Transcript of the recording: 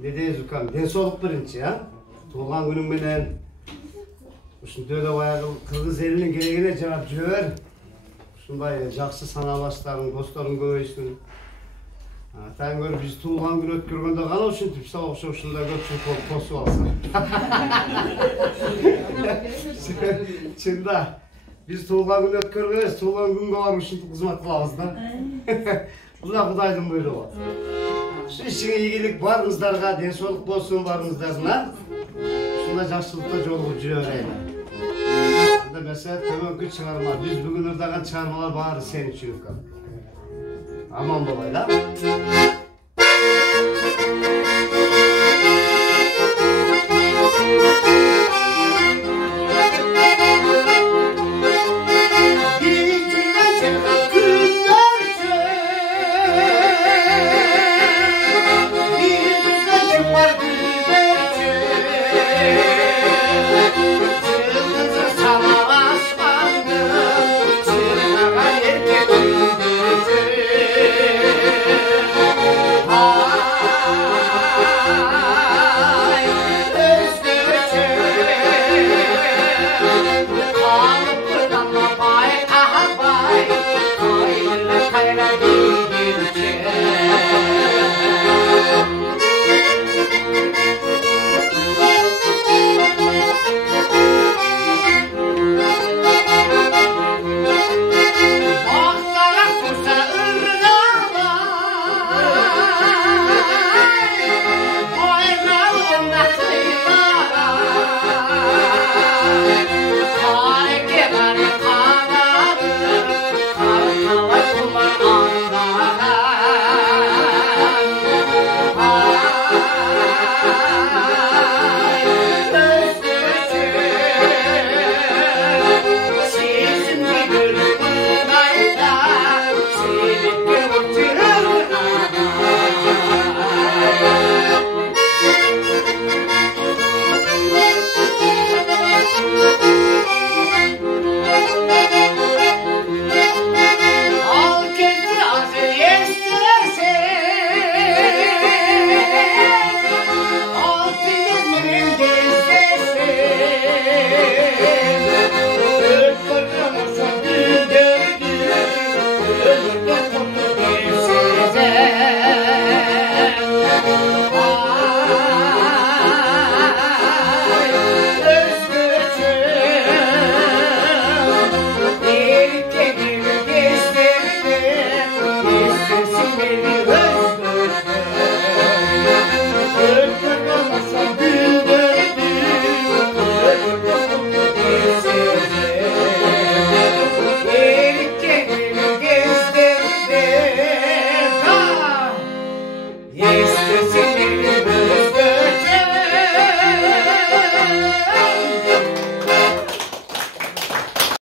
Ne deyiz ukam? Densoluk birinci ya. Tuğlan günün menen ушундай эле баягы кыргыз элинин керегине жарап жүрөр. Ушундай жакшы санаалаштарың, досторуң көбөйсүн. Таң көрүп биз туулган күн өткөргөндө гана ушинтип сага окшоп ушундай көпчүлүк болуп тосуп алсын. Чында биз туулган күн өткөрбөйбүз, туулган күнгө барып ушинтип кызмат кылабыз да. Бул да Кудайдын буйругу. Ушу ишиңе ийгилик барыңыздарга, денсаулык болсун барыңыздарына. Ушундай жакшылыкта жолугуп жүрө берели. Анда mesela tömönkü çıkarma. Biz bugün ırdağın çıkarmalar bağırır senin için. Aman babayla.